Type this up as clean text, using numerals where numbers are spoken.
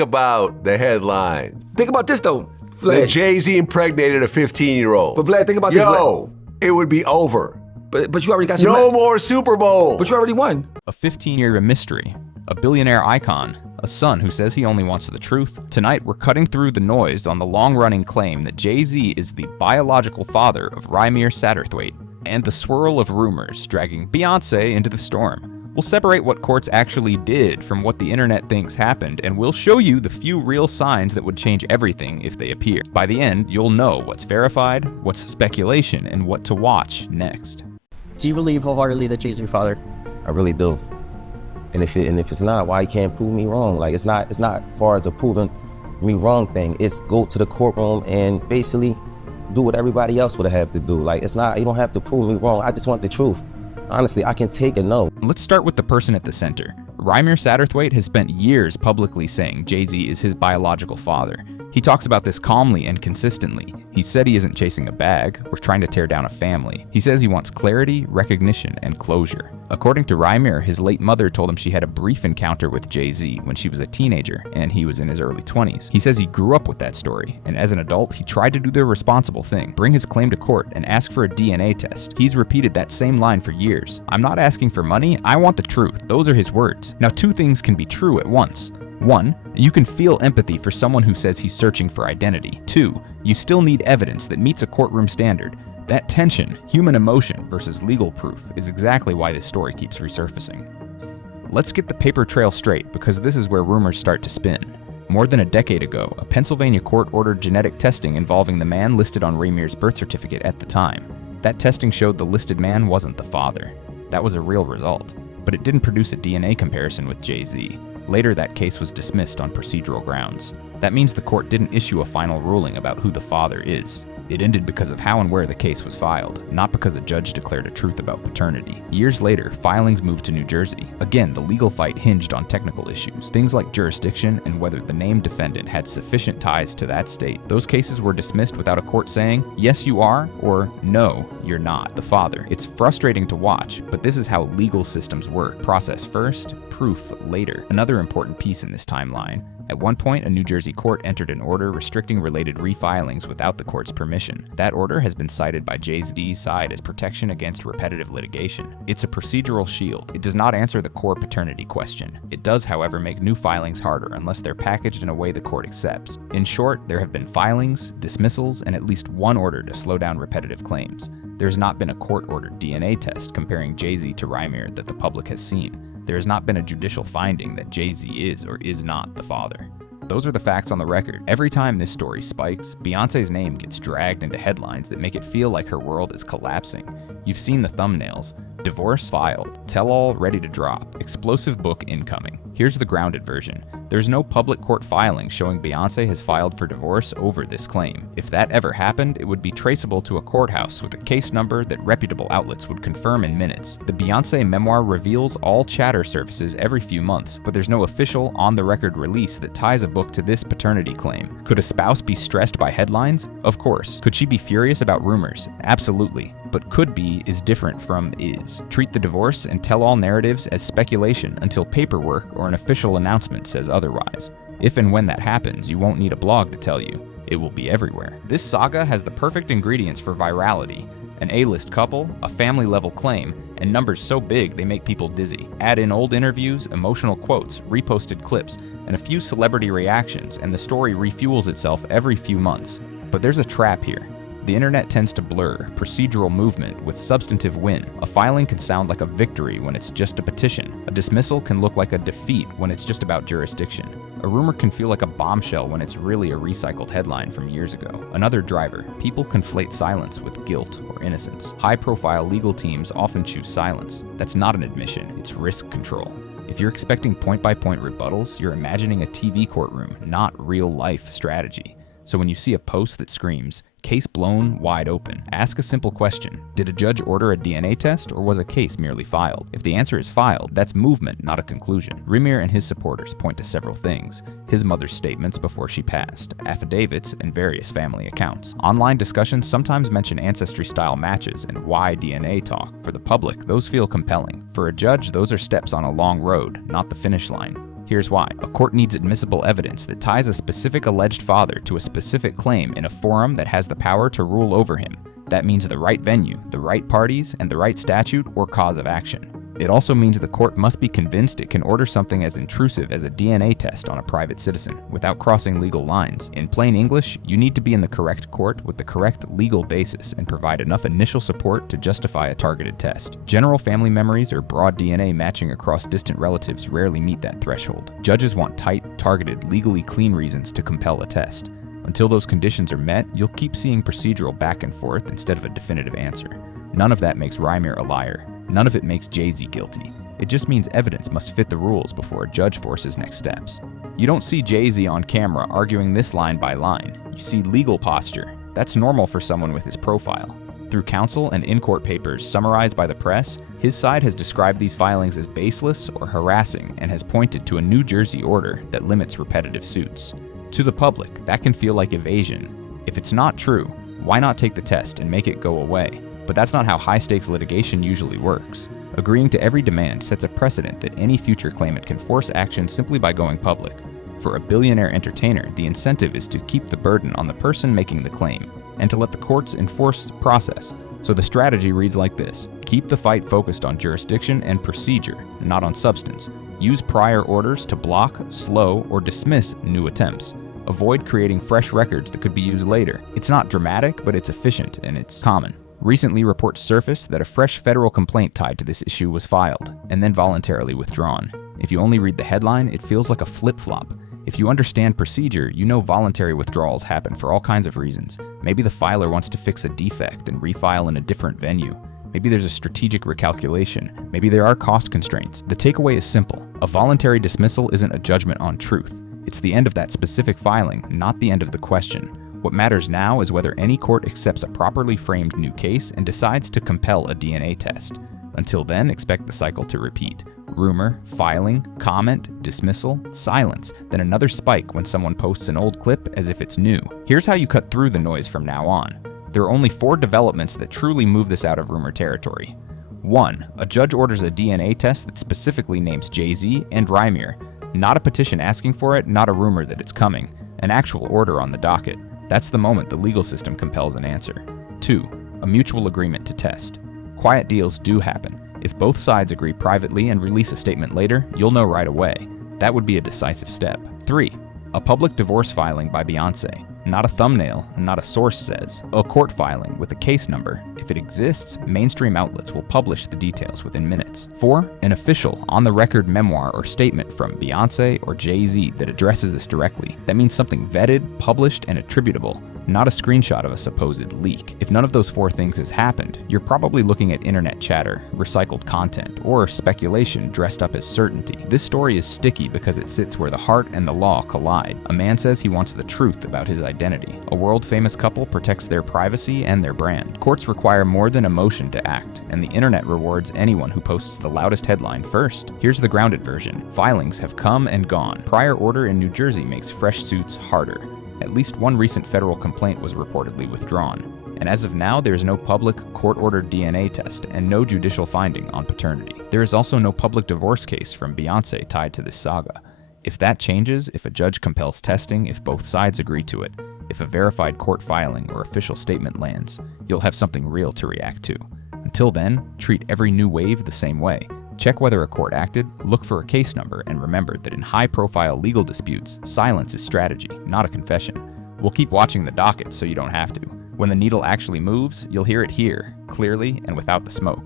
about the headlines. Think about this, though, That Vlad. Jay-Z impregnated a 15-year-old. But Vlad, think about this. Yo, it would be over. But you already got some. No more Super Bowl. But you already won. A 15-year mystery, a billionaire icon, a son who says he only wants the truth. Tonight, we're cutting through the noise on the long-running claim that Jay-Z is the biological father of Rymir Satterthwaite, and the swirl of rumors dragging Beyoncé into the storm. We'll separate what courts actually did from what the internet thinks happened, and we'll show you the few real signs that would change everything if they appear. By the end, you'll know what's verified, what's speculation, and what to watch next. Do you believe wholeheartedly that Jay's your father? I really do. And if it's not, why you can't prove me wrong? Like it's not far as a proving me wrong thing. It's go to the courtroom and basically do what everybody else would have to do. Like it's not, you don't have to prove me wrong. I just want the truth. Honestly, I can take a no. Let's start with the person at the center. Rymir Satterthwaite has spent years publicly saying Jay-Z is his biological father. He talks about this calmly and consistently. He said he isn't chasing a bag or trying to tear down a family. He says he wants clarity, recognition, and closure. According to Rymir, his late mother told him she had a brief encounter with Jay-Z when she was a teenager and he was in his early 20s. He says he grew up with that story, and as an adult, he tried to do the responsible thing, bring his claim to court and ask for a DNA test. He's repeated that same line for years. "I'm not asking for money, I want the truth." Those are his words. Now, two things can be true at once. One, you can feel empathy for someone who says he's searching for identity. Two, you still need evidence that meets a courtroom standard. That tension, human emotion versus legal proof, is exactly why this story keeps resurfacing. Let's get the paper trail straight, because this is where rumors start to spin. More than a decade ago, a Pennsylvania court ordered genetic testing involving the man listed on Rymir's birth certificate at the time. That testing showed the listed man wasn't the father. That was a real result, but it didn't produce a DNA comparison with Jay-Z. Later, that case was dismissed on procedural grounds. That means the court didn't issue a final ruling about who the father is. It ended because of how and where the case was filed, not because a judge declared a truth about paternity. Years later, filings moved to New Jersey. Again, the legal fight hinged on technical issues, things like jurisdiction and whether the named defendant had sufficient ties to that state. Those cases were dismissed without a court saying, "Yes, you are," or "No, you're not the father." It's frustrating to watch, but this is how legal systems work. Process first, proof later. Another important piece in this timeline. At one point, a New Jersey court entered an order restricting related refilings without the court's permission. That order has been cited by Jay-Z's side as protection against repetitive litigation. It's a procedural shield. It does not answer the core paternity question. It does, however, make new filings harder unless they're packaged in a way the court accepts. In short, there have been filings, dismissals, and at least one order to slow down repetitive claims. There's not been a court-ordered DNA test comparing Jay-Z to Rymir that the public has seen. There has not been a judicial finding that Jay-Z is or is not the father. Those are the facts on the record. Every time this story spikes, Beyoncé's name gets dragged into headlines that make it feel like her world is collapsing. You've seen the thumbnails. Divorce filed, tell-all ready to drop, explosive book incoming. Here's the grounded version. There's no public court filing showing Beyoncé has filed for divorce over this claim. If that ever happened, it would be traceable to a courthouse with a case number that reputable outlets would confirm in minutes. The Beyoncé memoir reveals all chatter surfaces every few months, but there's no official, on-the-record release that ties a book to this paternity claim. Could a spouse be stressed by headlines? Of course. Could she be furious about rumors? Absolutely. But could be is different from is. Treat the divorce and tell-all narratives as speculation until paperwork or an official announcement says otherwise. If and when that happens, you won't need a blog to tell you. It will be everywhere. This saga has the perfect ingredients for virality. An A-list couple, a family-level claim, and numbers so big they make people dizzy. Add in old interviews, emotional quotes, reposted clips, and a few celebrity reactions, and the story refuels itself every few months. But there's a trap here. The internet tends to blur procedural movement with substantive win. A filing can sound like a victory when it's just a petition. A dismissal can look like a defeat when it's just about jurisdiction. A rumor can feel like a bombshell when it's really a recycled headline from years ago. Another driver, people conflate silence with guilt or innocence. High-profile legal teams often choose silence. That's not an admission, it's risk control. If you're expecting point-by-point rebuttals, you're imagining a TV courtroom, not real-life strategy. So when you see a post that screams, "Case blown wide open," ask a simple question. Did a judge order a DNA test, or was a case merely filed? If the answer is filed, that's movement, not a conclusion. Rymir and his supporters point to several things: his mother's statements before she passed, affidavits, and various family accounts. Online discussions sometimes mention ancestry-style matches and why DNA talk. For the public, those feel compelling. For a judge, those are steps on a long road, not the finish line. Here's why. A court needs admissible evidence that ties a specific alleged father to a specific claim in a forum that has the power to rule over him. That means the right venue, the right parties, and the right statute or cause of action. It also means the court must be convinced it can order something as intrusive as a DNA test on a private citizen without crossing legal lines. In plain English, you need to be in the correct court with the correct legal basis and provide enough initial support to justify a targeted test. General family memories or broad DNA matching across distant relatives rarely meet that threshold. Judges want tight, targeted, legally clean reasons to compel a test. Until those conditions are met, you'll keep seeing procedural back and forth instead of a definitive answer. None of that makes Rymir a liar. None of it makes Jay-Z guilty. It just means evidence must fit the rules before a judge forces next steps. You don't see Jay-Z on camera arguing this line by line. You see legal posture. That's normal for someone with his profile. Through counsel and in-court papers summarized by the press, his side has described these filings as baseless or harassing and has pointed to a New Jersey order that limits repetitive suits. To the public, that can feel like evasion. If it's not true, why not take the test and make it go away? But that's not how high-stakes litigation usually works. Agreeing to every demand sets a precedent that any future claimant can force action simply by going public. For a billionaire entertainer, the incentive is to keep the burden on the person making the claim, and to let the courts enforce the process. So the strategy reads like this. Keep the fight focused on jurisdiction and procedure, not on substance. Use prior orders to block, slow, or dismiss new attempts. Avoid creating fresh records that could be used later. It's not dramatic, but it's efficient and it's common. Recently, reports surfaced that a fresh federal complaint tied to this issue was filed, and then voluntarily withdrawn. If you only read the headline, it feels like a flip-flop. If you understand procedure, you know voluntary withdrawals happen for all kinds of reasons. Maybe the filer wants to fix a defect and refile in a different venue. Maybe there's a strategic recalculation. Maybe there are cost constraints. The takeaway is simple. A voluntary dismissal isn't a judgment on truth. It's the end of that specific filing, not the end of the question. What matters now is whether any court accepts a properly framed new case and decides to compel a DNA test. Until then, expect the cycle to repeat. Rumor, filing, comment, dismissal, silence, then another spike when someone posts an old clip as if it's new. Here's how you cut through the noise from now on. There are only 4 developments that truly move this out of rumor territory. 1. A judge orders a DNA test that specifically names Jay-Z and Rymir. Not a petition asking for it, not a rumor that it's coming. An actual order on the docket. That's the moment the legal system compels an answer. 2. A mutual agreement to test. Quiet deals do happen. If both sides agree privately and release a statement later, you'll know right away. That would be a decisive step. 3. A public divorce filing by Beyoncé. Not a thumbnail, not a source says. A court filing with a case number. If it exists, mainstream outlets will publish the details within minutes. 4. An official, on-the-record memoir or statement from Beyoncé or Jay-Z that addresses this directly. That means something vetted, published, and attributable, not a screenshot of a supposed leak. If none of those 4 things has happened, you're probably looking at internet chatter, recycled content, or speculation dressed up as certainty. This story is sticky because it sits where the heart and the law collide. A man says he wants the truth about his identity. A world-famous couple protects their privacy and their brand. Courts require more than emotion to act, and the internet rewards anyone who posts the loudest headline first. Here's the grounded version. Filings have come and gone. Prior order in New Jersey makes fresh suits harder. At least one recent federal complaint was reportedly withdrawn. And as of now, there is no public, court-ordered DNA test and no judicial finding on paternity. There is also no public divorce case from Beyoncé tied to this saga. If that changes, if a judge compels testing, if both sides agree to it, if a verified court filing or official statement lands, you'll have something real to react to. Until then, treat every new wave the same way. Check whether a court acted, look for a case number, and remember that in high-profile legal disputes, silence is strategy, not a confession. We'll keep watching the docket so you don't have to. When the needle actually moves, you'll hear it here, clearly and without the smoke.